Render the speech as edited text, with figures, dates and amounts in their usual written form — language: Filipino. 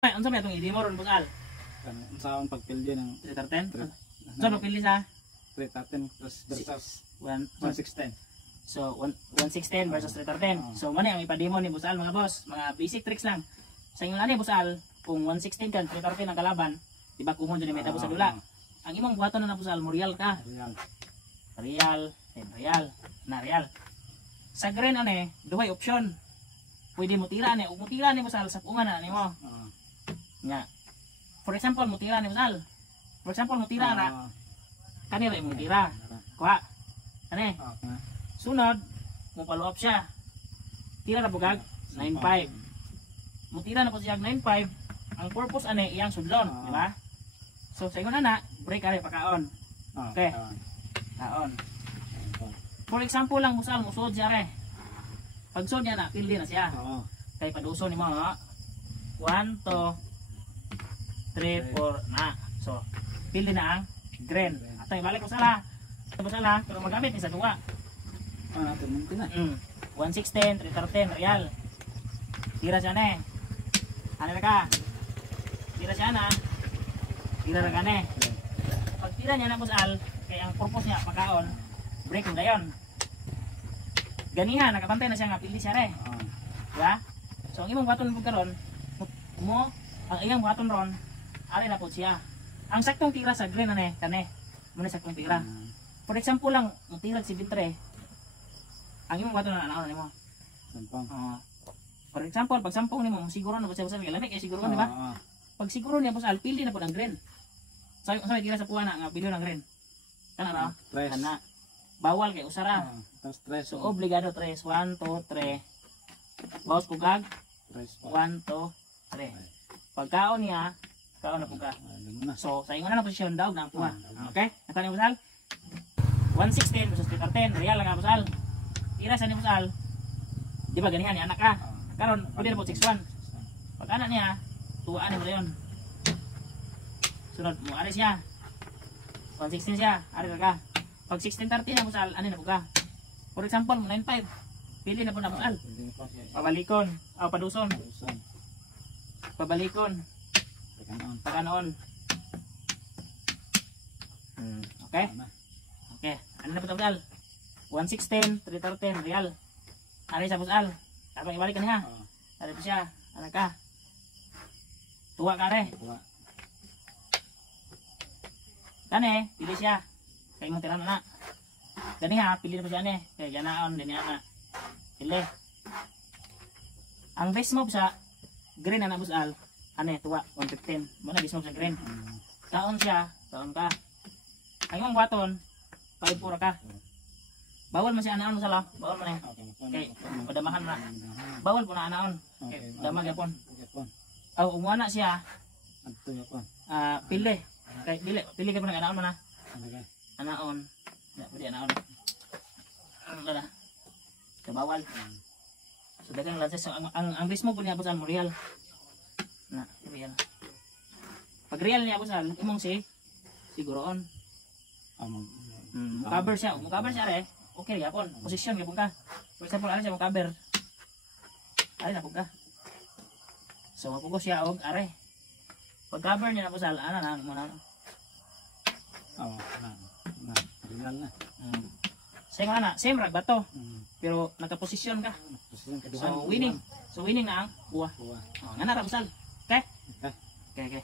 Unsa may atong i-demo ron busal? Unsaon pagpildi ng 310? So pagpildi sa 310 versus 16. 16. So 16 versus 310. So mani ang ipa-demo ni busal mga boss, mga basic tricks lang. Sa ingon ani busal, kung 116 kan 313 ang kalaban, di ba kumon jud may tabo sa dula. Ang imong buhaton na busal mo real ka. Real, real. Sa green ani, duhay option. Pwede mo tira ni, ug mo tira ni busal sa pungan na nimo. Nga. For example, mo tira ni busal. For example, mo tira na kanira imong tira. Kuha. Kani. Sunod, mo follow up siya. Tira na bugag 95. Mo tira na po siya 95. Ang purpose ani iyang sudlon, di ba? So sa ingon ana, break ari pakaon. Okay. Kaon. For example lang busal mo sud siya re. Pag sud niya na pildi na siya. Kay paduson nimo ha. 1 2 3 4 na. So pildi na ang green. Ato ibalik ko sala. Sala pero magamit ni sa duwa. Natin munti na. 116, 313 real. Tira siya na. Ano na ka? Tira siya na. Tira na ka na. Pag tira niya na busal, kaya ang purpose niya pagkaon, break mo dayon. Ganihan, nakapantay na siya nga pildi siya re. Diba? So ang imong baton mo karon, ang iyang baton ron, ari na po siya. Ang saktong tira sa green na kane. Muna saktong tira. For example lang, mutirag si Bitre. Ang imong baton na anaon nimo. For example, pag sampung nimo, siguro na po siya busal lamig, siguro di ba? Pag siguro niya busal, pildi na po ang green. So may tira sa puwa na nga bilyo ng green. Kana ra? Kana. Bawal kay usara. So obligado 3, 1 2 3. Bawas pugag. 1 2 3. Pagkaon niya, kaon na puga. So sa ingon na posisyon daw na ang puwa. Okay? Ito ni busal. 116 versus 310, real lang ka busal. Tira sa ni busal. Di ba ganihan ni anak ka? Karon pwede na po 61. Pag anak niya, tuwaan mo dayon. Sunod mo ari siya. 116 siya, ari ka. Pag 1630 na busal, ano na po ka? For example, 95. Pili na po na busal. Pabalikon, paduson. Pabalikon. Paganoon. Okay? Okay. Ano na po ito busal? 116, 313, real. Ari sa busal. Tapos ibalik ka niya. Ari po siya. Ano ka? Tuwa ka re. Kani, pili siya. Kaya mo tira na. Gani ha, pili na po siya ni. Kaya ganaon din niya na. Pili. Ang base mo sa green na busal. Ano tuwa, 115. Muna base mo sa green. Taon siya, taon ka. Ang imong baton, 5 pura ka. Bawal mo siya anaon mo sala. Bawal mo na. Okay, padamahan na. Bawal po na anaon. Okay, damag yapon. Umuha na siya. Pili. Okay, pili ka po na anaon mo na. Anaon. Pwede anaon. Ano na? Kabawal. So dagang lances. Ang base mo po niya busal mo real. Na, real. Pag real niya busal, imong siguroon. Mukaber siya. Mukaber siya re. Okay, yapon. Posisyon yapon ka. For example, ano siya mukaber. Ari na po ka. So mapugos siya og are. Pag cover niya na busal, ano na mo na. Real na. Same na, same rag ba to? Pero naka-posisyon ka. So winning. So winning na ang buwa. Nga na ra busal. Okay? Okay.